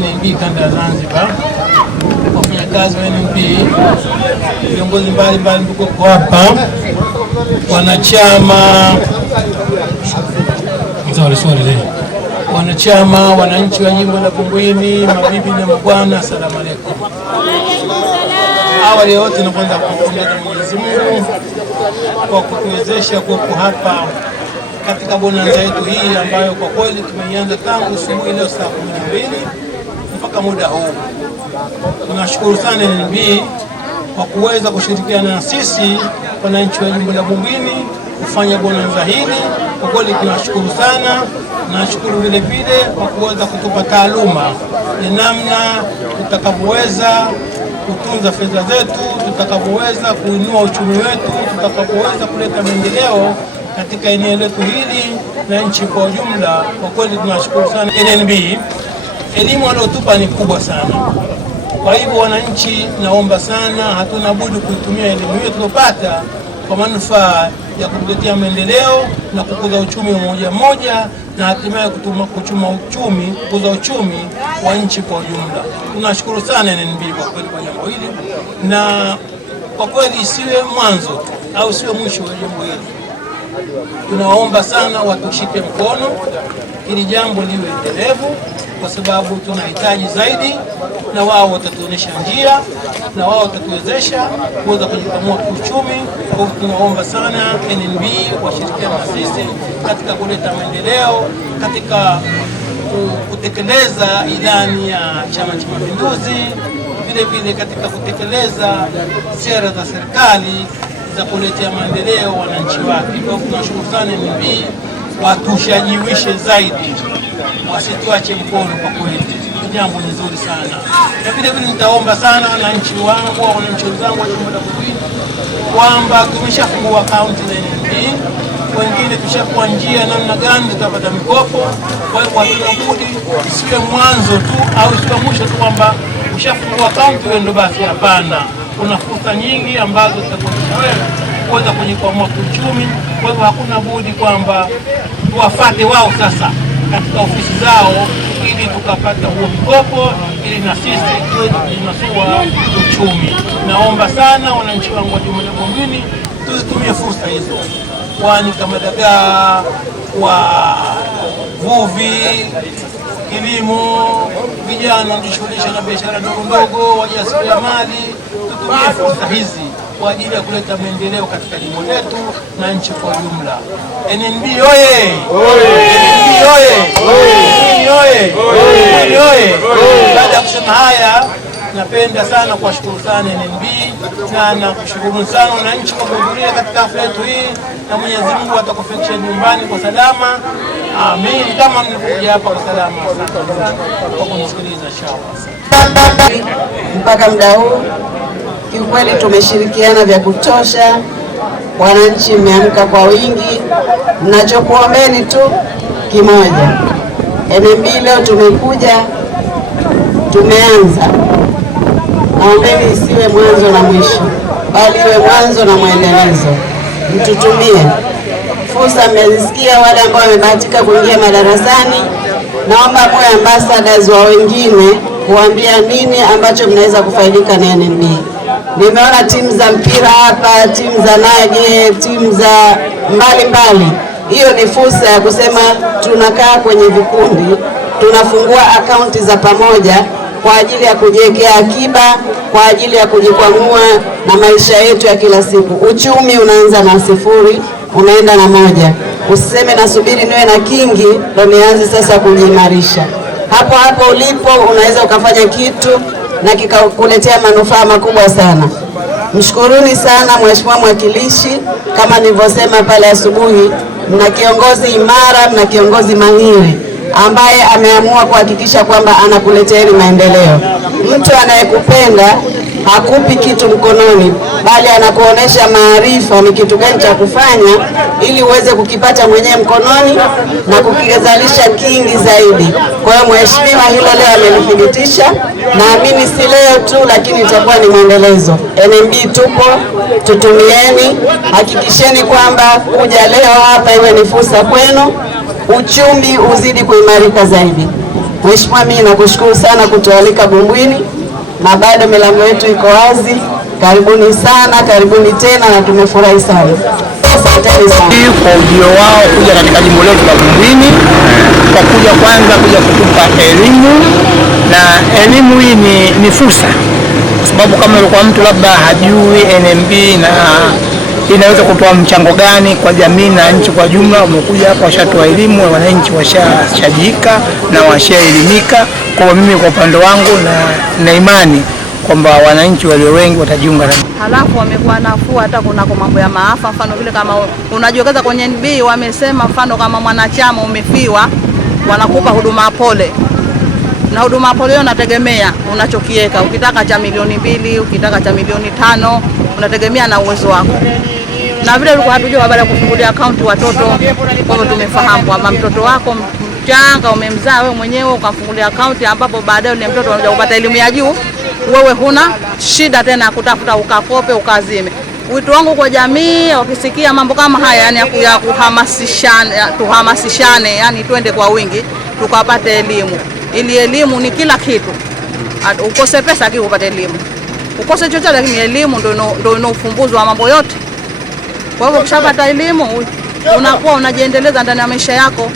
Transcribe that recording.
NMB kanda ya Zanzibar, wafanyakazi wa NMB, viongozi mbalimbali mko hapa, wanachama, wananchi wa jimbo la Bumbwini, mabibi na mabwana, asalamu alaykum. Awali yote napenda kumpongeza Mwenyezi Mungu kwa kutuwezesha kuwepo hapa katika bonanza yetu hii ambayo kwa kweli tumeianza tangu asubuhi leo saa 12 mpaka muda huu. Tunashukuru sana NMB kwa kuweza kushirikiana na sisi wananchi wa jimbo la Bumbwini kufanya bonanza hili. Kwa kweli tunashukuru sana, na nashukuru vile vile kwa kuweza kutupa taaluma ya namna tutakavyoweza kutunza fedha zetu, tutakavyoweza kuinua uchumi wetu, tutakavyoweza kuleta maendeleo katika eneo letu hili na nchi kwa ujumla. Kwa kweli tunashukuru sana NMB. Elimu aliyotupa ni kubwa sana. Kwa hivyo wananchi, naomba sana, hatuna budi kuitumia elimu hiyo tulopata kwa manufaa ya kutuletea maendeleo na kukuza uchumi mmoja mmoja, na hatimaye kukuza uchumi wa nchi kwa ujumla. Tunashukuru sana NMB kwa kweli kwa jambo hili, na kwa kweli isiwe mwanzo au siwe mwisho wa jambo hili. Tunaomba sana watushike mkono ili jambo liwe endelevu, kwa sababu tunahitaji zaidi, na wao watatuonesha njia, na wao watatuwezesha kuweza kujikwamua kiuchumi. Kwa hivyo tunaomba sana NMB washirikiane na sisi katika kuleta maendeleo, katika kutekeleza ilani ya Chama cha Mapinduzi, vile vile katika kutekeleza sera za serikali za kuletea maendeleo wananchi wake. Kwa hivyo tunashukuru sana NMB, watushajiwishe zaidi, wasituache mkono. Kwa kweli jambo nzuri sana. Na vile vile nitaomba sana wananchi wangu, wananchi wenzangu wa jimbo la Bumbwini kwamba tumeshafungua akaunti za NMB, wengine tushakuwa njia namna gani tutapata mikopo. Kwa hiyo hatuna budi, isiwe mwanzo tu au isiwe mwisho tu kwamba ushafungua akaunti wewe ndo basi. Hapana, kuna fursa nyingi ambazo zitakuwezesha wewe kuweza kujikwamua kiuchumi. Kwa hivyo hakuna budi kwamba tuwafate wao sasa katika ofisi zao ili tukapata huo mkopo, ili na sisi tuweze kujinasua uchumi. Naomba sana wananchi wangu wa jimbo la Bumbwini tuzitumie fursa hizo, kwani kama dagaa, wavuvi, kilimo, vijana wanajishughulisha na biashara ndogo ndogo, wajasiriamali, tutumie fursa hizi kwa ajili ya kuleta maendeleo katika jimbo letu na nchi kwa jumla. NMB oye! NMB oye! NMB oye! Baada ya kusema haya, napenda sana kuwashukuru sana NMB na nakushukuru sana wananchi kwa kuhudhuria katika hafla yetu hii, na Mwenyezi Mungu atakufikisha nyumbani kwa salama. Amin. Kama mlivyokuja hapa kwa salama. Asante sana kwa kunisikiliza. Inshallah. Mpaka muda huu kiukweli tumeshirikiana vya kutosha. Wananchi mmeamka kwa wingi. Ninachokuombeni tu kimoja, NMB leo tumekuja, tumeanza. Naombeni isiwe mwanzo na mwisho, bali iwe mwanzo na mwendelezo. Mtutumie fursa, mmezisikia wale ambao wamebahatika kuingia madarasani. Naomba muwe ambassadors wa wengine kuambia nini ambacho mnaweza kufaidika na NMB. Nimeona timu za mpira hapa, timu za nage, timu za mbalimbali. Hiyo ni fursa ya kusema tunakaa kwenye vikundi, tunafungua akaunti za pamoja kwa ajili ya kujiwekea akiba, kwa ajili ya kujikwamua na maisha yetu ya kila siku. Uchumi unaanza na sifuri, unaenda na moja. Usiseme nasubiri niwe na kingi ndio nianze sasa kujiimarisha. Hapo hapo ulipo unaweza ukafanya kitu na kikakuletea manufaa makubwa sana. Mshukuruni sana Mheshimiwa Mwakilishi, kama nilivyosema pale asubuhi, mna kiongozi imara, mna kiongozi mahiri ambaye ameamua kuhakikisha kwamba anakuletea maendeleo. Mtu anayekupenda hakupi kitu mkononi, bali anakuonesha maarifa ni kitu gani cha kufanya ili uweze kukipata mwenyewe mkononi na kukizalisha kingi zaidi. Kwa hiyo mheshimiwa hilo leo amelithibitisha, naamini si leo tu, lakini itakuwa ni mwendelezo. NMB tupo, tutumieni, hakikisheni kwamba kuja leo hapa iwe ni fursa kwenu, uchumi uzidi kuimarika zaidi. Mheshimiwa, mimi nakushukuru sana kutualika Bumbwini na bado milango yetu iko wazi. Karibuni sana, karibuni tena na tumefurahi sana. Asanteni sana kwa ujio wao kuja katika jimbo letu la Bumbwini, kwa kuja kwanza kuja kutupa elimu, na elimu hii ni fursa, kwa sababu kama ilikuwa mtu labda hajui NMB na inaweza kutoa mchango gani kwa jamii na nchi kwa jumla, wamekuja hapa washatoa elimu, wananchi washajika na washaelimika. Kwa mimi kwa upande wangu na imani kwamba wananchi walio wengi watajiunga na. Halafu wamekuwa nafuu hata kuna mambo ya maafa, mfano vile kama unajiwekeza kwenye NMB, wamesema mfano kama mwanachama umefiwa wanakupa huduma pole, na huduma pole hiyo unategemea unachokiweka, ukitaka cha milioni 2, ukitaka cha milioni 5, unategemea na uwezo wako. Na vile tulikuwa hatujua baada ya kufungulia akaunti watoto, kwa hivyo tumefahamu kwamba mtoto wako mchanga umemzaa wewe mwenyewe ukamfungulia akaunti, ambapo baadaye yule mtoto anakuja kupata elimu ya juu, wewe huna shida tena kutafuta ukakope ukazime. Wito wangu kwa jamii, wakisikia mambo kama haya, yani ya tuhamasishane, yani twende kwa wingi tukapate elimu. Ili elimu ni kila kitu. Ukose pesa lakini upate elimu, ukose chochote lakini elimu ndio ina ufumbuzi wa mambo yote. Kwa hivyo ukishapata elimu unakuwa unajiendeleza ndani ya maisha yako.